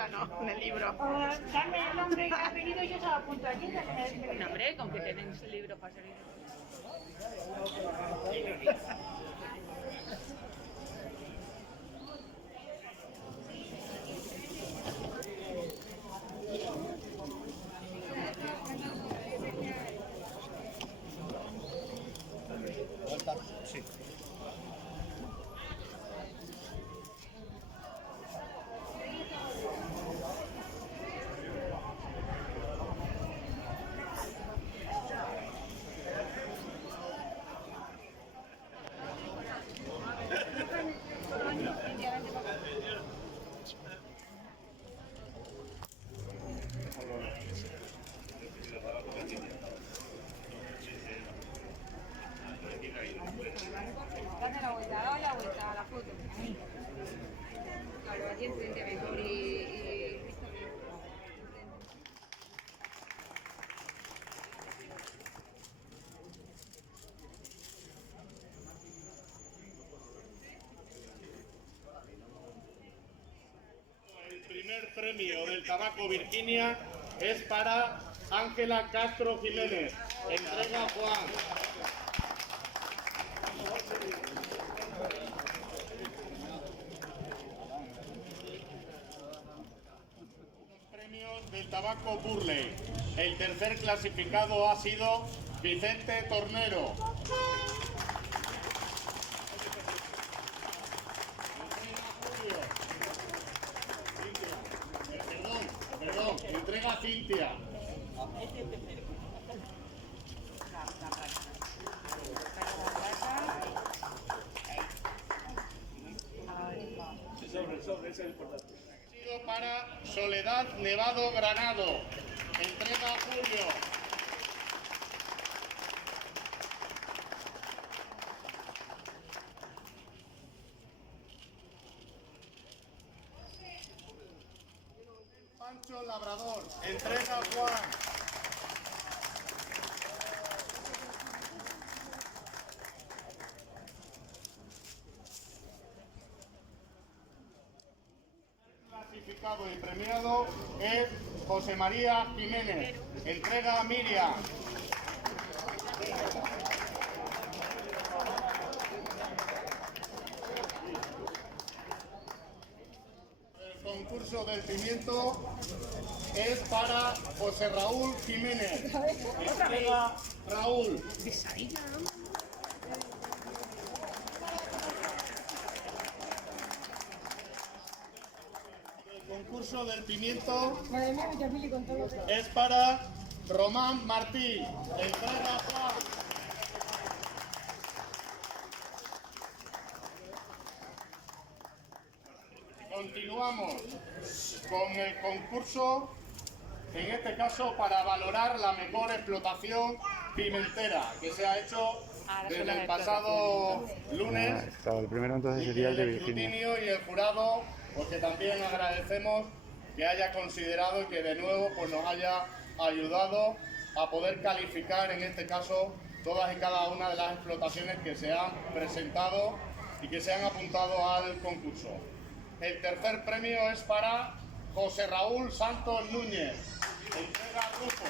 ahora no, en el libro. Dame el nombre y el apellido y yo se lo apunto allí. No, hombre, con que tenéis el libro para salir. Sí. Dale la vuelta a la foto. Ahí. Claro, allí enfrente mejor y... El primer premio del tabaco Virginia es para Ángela Castro Jiménez. Entrega Juan. Premios del tabaco Burley. El tercer clasificado ha sido Vicente Tornero. Perdón, entrega Cintia. El sobre, ese es el importante. Ha sido para Soledad Nevado Granado. Entrega Julio. Pancho Labrador. Entrega Juan. Clasificado y premiado es José María Jiménez. Entrega Miriam. El concurso del pimiento es para José Raúl Jiménez. Entrega Raúl. El concurso del pimiento es para Román Martí. Entrega Juan. Continuamos con el concurso, en este caso para valorar la mejor explotación pimentera que se ha hecho desde el pasado lunes. El primero entonces sería el de Virginia. Escrutinio y el jurado, porque también agradecemos que haya considerado y que de nuevo pues nos haya ayudado a poder calificar en este caso todas y cada una de las explotaciones que se han presentado y que se han apuntado al concurso. El tercer premio es para José Raúl Santos Núñez. Entrega grupo.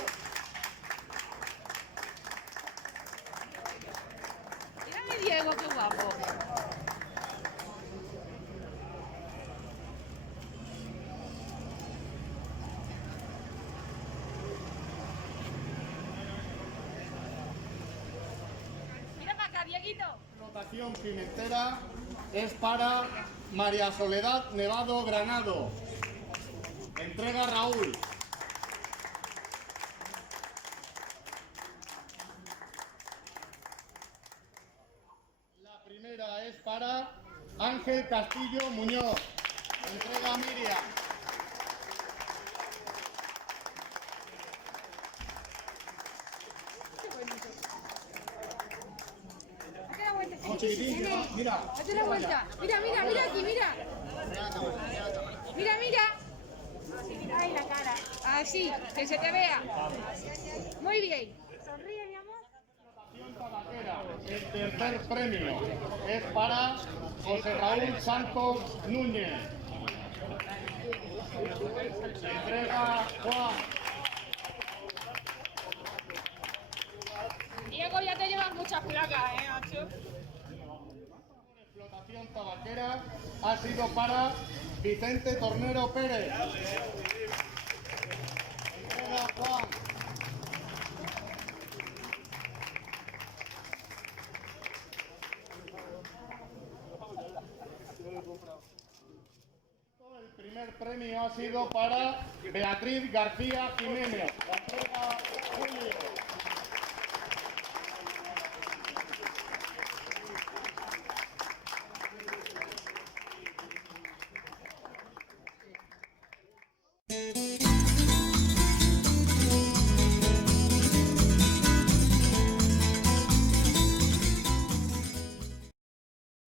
Mira mi Diego, qué guapo. Mira para acá, Dieguito. La explotación pimentera es para María Soledad Nevado Granado. Entrega Raúl. La primera es para Ángel Castillo Muñoz. Entrega Miriam. Mira. Hazte la vuelta. Mira, mira, mira aquí, mira. Mira, mira. Ay, la cara. Así, que se te vea. Muy bien. Sonríe, mi amor. El tercer premio es para José Raúl Santos Núñez. Entrega Juan. Diego, ya te llevas muchas placas, macho. Explotación tabaquera ha sido para Vicente Tornero Pérez. Entrega Juan. El primer premio ha sido para Beatriz García Jiménez.